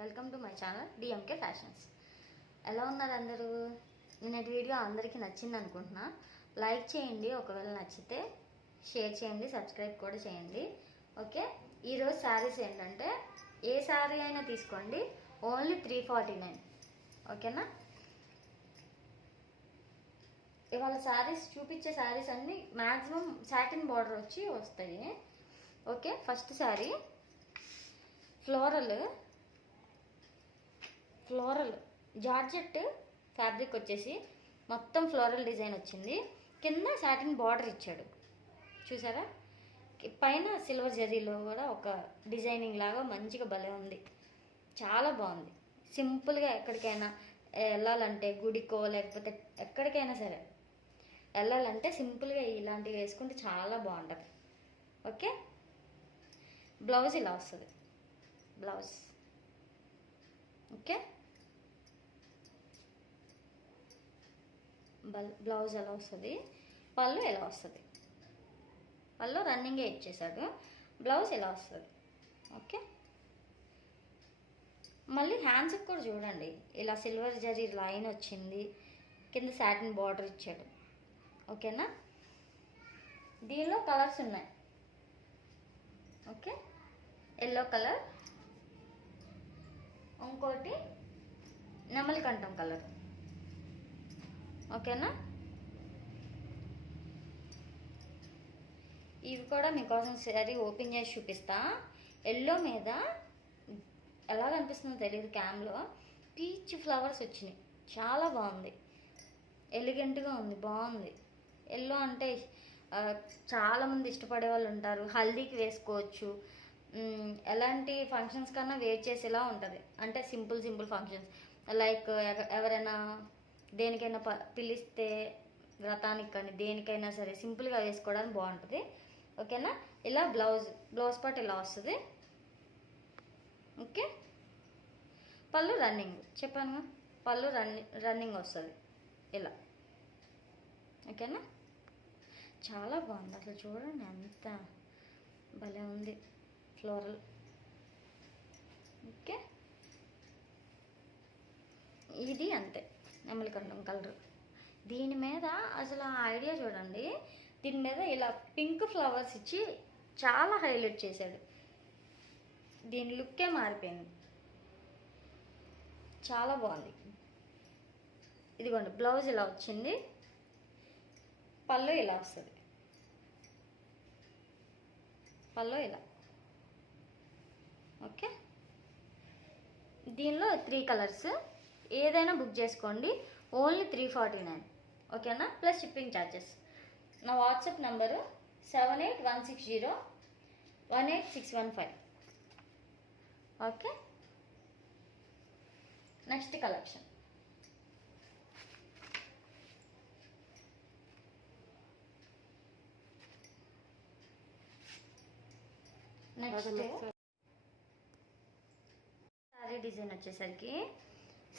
Welcome to my channel DMK fashions. ఎలా ఉన్నారు అందరూ? నిన్నటి వీడియో అందరికీ నచ్చింది అనుకుంటున్నా. లైక్ చేయండి, ఒకవేళ నచ్చితే షేర్ చేయండి, సబ్స్క్రైబ్ కూడా చేయండి. ఓకే, ఈరోజు శారీస్ ఏంటంటే ఏ శారీ అయినా తీసుకోండి, ఓన్లీ 349. ఓకేనా? ఇవాళ శారీస్ చూపించే శారీస్ అన్నీ మ్యాక్సిమం సాటిన్ బార్డర్ వచ్చి వస్తాయి. Okay, first sari floral georgette fabric వచ్చేసి మొత్తం ఫ్లోరల్ డిజైన్ వచ్చింది. కింద సాటిన్ బార్డర్ ఇచ్చాడు, చూసారా? పైన సిల్వర్ జరీలో కూడా ఒక డిజైనింగ్ లాగా మంచిగా భలే ఉంది, చాలా బాగుంది. సింపుల్గా ఎక్కడికైనా వెళ్ళాలంటే, గుడికో లేకపోతే ఎక్కడికైనా సరే వెళ్ళాలంటే సింపుల్గా ఇలాంటివి వేసుకుంటే చాలా బాగుంటుంది. ఓకే, బ్లౌజ్ ఇలా వస్తుంది. ఓకే, బ్లౌజ్ ఎలా వస్తుంది, పళ్ళు ఎలా వస్తుంది. పళ్ళు రన్నింగే ఇచ్చేసాడు, బ్లౌజ్ ఎలా వస్తుంది. ఓకే, మళ్ళీ హ్యాండ్స్కి కూడా చూడండి, ఇలా సిల్వర్ జరీ లైన్ వచ్చింది, కింద సాటిన్ బార్డర్ ఇచ్చాడు. ఓకేనా? దీనిలో కలర్స్ ఉన్నాయి. ఓకే, ఎల్లో కలర్, ఇంకోటి నెమలికంఠం కలర్. ఓకేనా? ఇవి కూడా మీకోసం సరీ ఓపెన్ చేసి చూపిస్తా. ఎల్లో మీద ఎలా కనిపిస్తుందో తెలియదు, క్యామ్లో పీచ్ ఫ్లవర్స్ వచ్చినాయి, చాలా బాగుంది, ఎలిగెంట్గా ఉంది, బాగుంది. ఎల్లో అంటే చాలామంది ఇష్టపడే వాళ్ళు ఉంటారు, హల్దీకి వేసుకోవచ్చు, ఎలాంటి ఫంక్షన్స్ కన్నా వేర్ చేసేలా ఉంటుంది. అంటే సింపుల్ ఫంక్షన్స్ లైక్ ఎవరైనా దేనికైనా పిలిస్తే, వ్రతానికి కానీ దేనికైనా సరే సింపుల్గా వేసుకోవడానికి బాగుంటుంది. ఓకేనా? ఇలా బ్లౌజ్ పార్ట్ ఇలా వస్తుంది. ఓకే, పళ్ళు రన్నింగ్ చెప్పాను, పళ్ళు రన్నింగ్ వస్తుంది ఇలా. ఓకేనా? చాలా బాగుంది అసలు, చూడండి ఎంత భలే ఉంది ఫ్లోరల్. ఓకే, ఇది అంతే నెమలికంఠం కలర్. దీని మీద అసలు ఆ ఐడియా చూడండి, దీని మీద ఇలా పింక్ ఫ్లవర్స్ ఇచ్చి చాలా హైలైట్ చేశాడు. దీని లుక్కే మారిపోయింది, చాలా బాగుంది. ఇదిగోండి, బ్లౌజ్ ఇలా వచ్చింది, పళ్ళు ఇలా వస్తుంది, పళ్ళు ఇలా. ఓకే, దీనిలో 3 కలర్స్, ఏదైనా బుక్ చేసుకోండి, ఓన్లీ 349. ఓకేనా? Plus shipping charges. నా WhatsApp number 7816018615. Okay, next collection sari design వచ్చేసరికి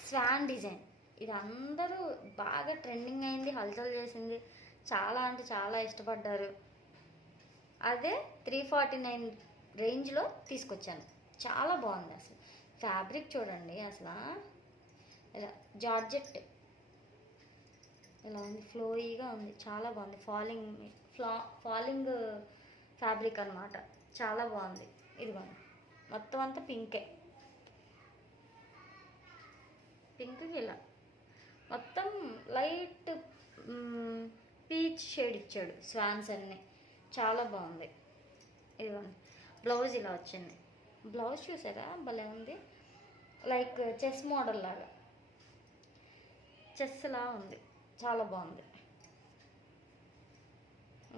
స్వాన్ డిజైన్. ఇది అందరూ బాగా ట్రెండింగ్ అయింది, హల్చల్ చేసింది, చాలా అంటే చాలా ఇష్టపడ్డారు. అదే 349 రేంజ్లో తీసుకొచ్చాను, చాలా బాగుంది. అసలు ఫ్యాబ్రిక్ చూడండి, అసలు ఇలా జార్జెట్ ఇలా ఉంది, ఫ్లోయీగా ఉంది, చాలా బాగుంది. ఫాలింగ్ ఫ్యాబ్రిక్ అనమాట, చాలా బాగుంది. ఇదిగోండి, మొత్తం అంతా పింకే, పింక్ ఇలా మొత్తం లైట్ పీచ్ షేడ్ ఇచ్చాడు, స్వాన్స్ అన్నీ, చాలా బాగుంది. ఇదిగోండి, బ్లౌజ్ ఇలా వచ్చింది. బ్లౌజ్ చూసారా భలే ఉంది, లైక్ చెస్ మోడల్ లాగా, చెస్లా ఉంది, చాలా బాగుంది.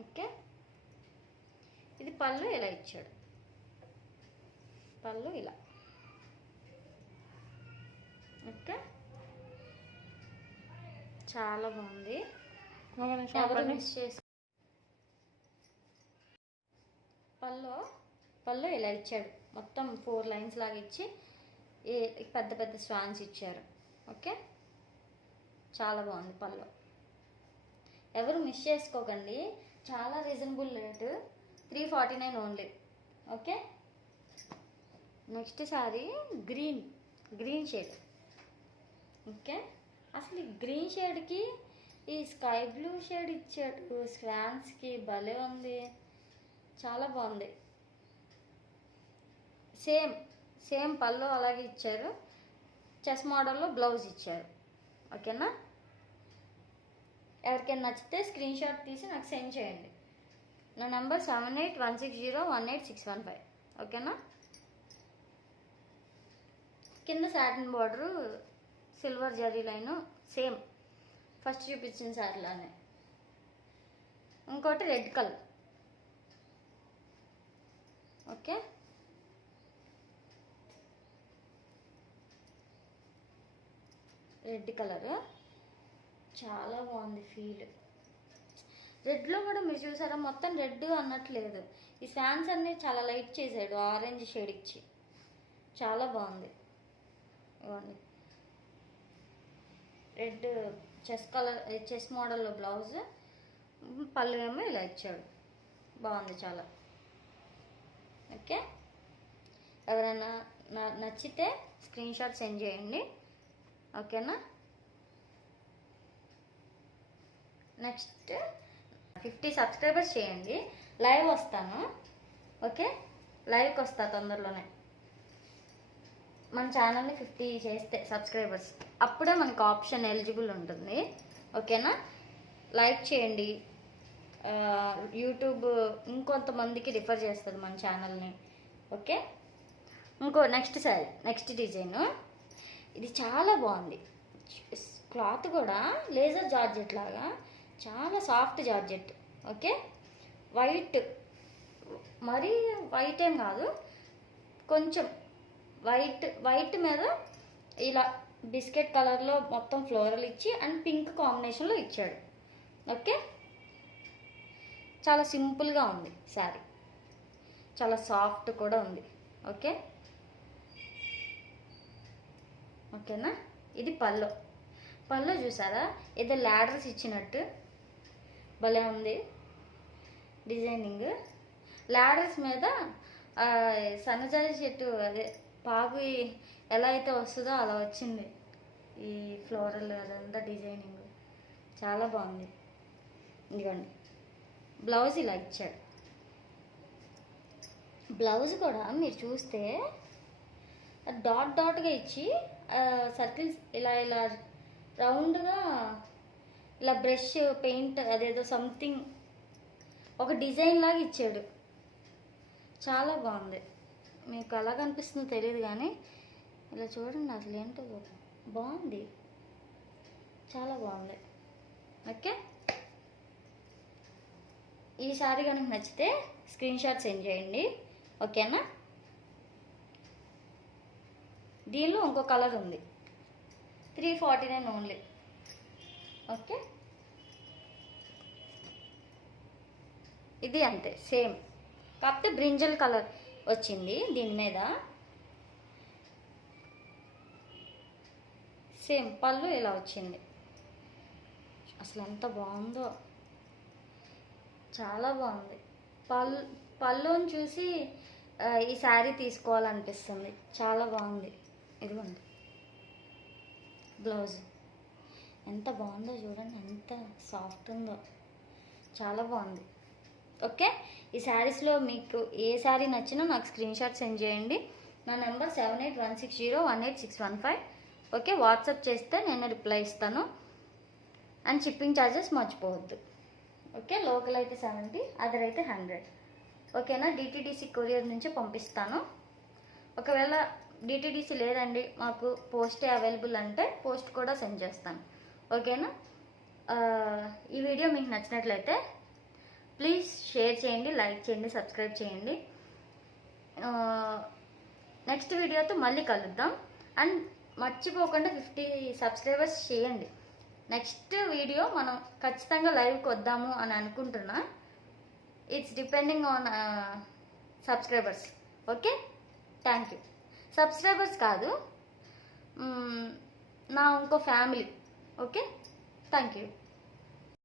ఓకే, ఇది పళ్ళు ఇలా ఇచ్చాడు, పళ్ళు ఇలా. ఓకే, చాలా బాగుంది. ఎవరు మిస్ చేసి పళ్ళు ఇలా ఇచ్చాడు, మొత్తం 4 లైన్స్ లాగా ఇచ్చి పెద్ద పెద్ద స్వాన్స్ ఇచ్చారు. ఓకే, చాలా బాగుంది పళ్ళు, ఎవరు మిస్ చేసుకోకండి, చాలా reasonable rate, 349 only. Okay, next sorry green green shade. Okay, అసలు ఈ గ్రీన్ షేడ్కి ఈ స్కై బ్లూ షేడ్ ఇచ్చాడు స్వాన్స్కి, భలే ఉంది, చాలా బాగుంది. సేమ్ పళ్ళు అలాగే ఇచ్చారు, చెస్ మోడల్లో బ్లౌజ్ ఇచ్చారు. ఓకేనా, ఎవరికైనా నచ్చితే స్క్రీన్ షాట్ తీసి నాకు సెండ్ చేయండి. నా నెంబర్ 7816018615. ఓకేనా, కింద satin border, silver zari line, same first చూపించిన సారీలానే. ఇంకోటి red colour. Okay, red colour చాలా బాగుంది ఫీల్. రెడ్లో కూడా మీరు చూసారా, మొత్తం రెడ్ అన్నట్లేదు, ఈ ఫ్యాన్స్ అన్నీ చాలా లైట్ చేశాడు, ఆరెంజ్ షేడ్ ఇచ్చి చాలా బాగుంది. ఇవ్వండి, రెడ్ చెస్ కలర్, చెస్ మోడల్లో బ్లౌజ్, పళ్ళు ఏమో ఇలా ఇచ్చాడు, బాగుంది చాలా. ఓకే, ఎవరైనా నచ్చితే స్క్రీన్ షాట్ సెండ్ చేయండి. ఓకేనా, నెక్స్ట్ 50 సబ్స్క్రైబర్స్ చేయండి, లైవ్ వస్తాను. ఓకే, లైవ్కి వస్తా తొందరలోనే. మన ఛానల్ని 50 చేస్తే సబ్స్క్రైబర్స్, అప్పుడే మనకు ఆప్షన్ ఎలిజిబుల్ ఉంటుంది. ఓకేనా, లైక్ చేయండి, యూట్యూబ్ ఇంకొంతమందికి రిఫర్ చేస్తుంది మన ఛానల్ని. ఓకే, ఇంకో నెక్స్ట్ డిజైను, ఇది చాలా బాగుంది. క్లాత్ కూడా లేజర్ జార్జెట్ లాగా, చాలా సాఫ్ట్ జార్జెట్. ఓకే, వైట్, మరీ వైట్ ఏం కాదు, కొంచెం వైట్ మీద ఇలా బిస్కెట్ కలర్లో మొత్తం ఫ్లోరల్ ఇచ్చి అండ్ పింక్ కాంబినేషన్లో ఇచ్చాడు. ఓకే, చాలా సింపుల్గా ఉంది శారీ, చాలా సాఫ్ట్ కూడా ఉంది. ఓకే, ఓకేనా, ఇది పళ్ళు చూసారా, ఏదో ల్యాడర్స్ ఇచ్చినట్టు భలే ఉంది డిజైనింగ్. ల్యాడర్స్ మీద సన్నజాజి చెట్టు, అదే పాగు ఎలా అయితే వస్తుందో అలా వచ్చింది ఈ ఫ్లోరల్, అదంతా డిజైనింగ్ చాలా బాగుంది. ఇదిగోండి, బ్లౌజ్ ఇలా ఇచ్చాడు. బ్లౌజ్ కూడా మీరు చూస్తే డాట్గా ఇచ్చి సర్కిల్స్ ఇలా రౌండ్గా ఇలా బ్రష్ పెయింట్ అదేదో సంథింగ్ ఒక డిజైన్ లాగా ఇచ్చాడు, చాలా బాగుంది. మీకు ఎలా కనిపిస్తుందో తెలియదు కానీ ఇలా చూడండి, అసలు ఏంటో బాగుంది, చాలా బాగుంది. ఓకే, ఈ సారీ కనుక నచ్చితే స్క్రీన్ షాట్ సెండ్ చేయండి. ఓకేనా, దీనిలో ఇంకో కలర్ ఉంది, 349 ఓన్లీ. ఓకే, ఇది అంతే సేమ్, కాకపోతే బ్రింజల్ కలర్ వచ్చింది దీని మీద. సేమ్ పళ్ళు ఇలా వచ్చింది, అసలు ఎంత బాగుందో, చాలా బాగుంది. పళ్ళుని చూసి ఈ శారీ తీసుకోవాలనిపిస్తుంది, చాలా బాగుంది. ఇదిగోండి బ్లౌజ్, ఎంత బాగుందో చూడండి, ఎంత సాఫ్ట్ ఉందో, చాలా బాగుంది. ఓకే, ఈ శారీస్లో మీకు ఏ శారీ నచ్చినా నాకు స్క్రీన్ షాట్ సెండ్ చేయండి. నా నెంబర్ 7816018615. ఓకే, వాట్సాప్ చేస్తే నేను రిప్లై ఇస్తాను. అండ్ షిప్పింగ్ ఛార్జెస్ మర్చిపోవద్దు. ఓకే, లోకల్ అయితే 70, అదర్ అయితే 100. ఓకేనా, డిటీడీసీ కొరియర్ నుంచి పంపిస్తాను. ఒకవేళ డిటీడీసీ లేదండి మాకు పోస్టే అవైలబుల్ అంటే పోస్ట్ కూడా సెండ్ చేస్తాను. ఓకేనా, ఈ వీడియో మీకు నచ్చినట్లయితే ప్లీజ్ షేర్ చేయండి, లైక్ చేయండి, సబ్స్క్రైబ్ చేయండి. నెక్స్ట్ వీడియోతో మళ్ళీ కలుద్దాం. అండ్ మర్చిపోకుండా 50 సబ్స్క్రైబర్స్ చేయండి. నెక్స్ట్ వీడియో మనం ఖచ్చితంగా లైవ్కి వద్దాము అని అనుకుంటున్నా. It's depending on subscribers. Okay, thank you. Subscribers కాదు, నా ఇంకో ఫ్యామిలీ. Okay, thank you.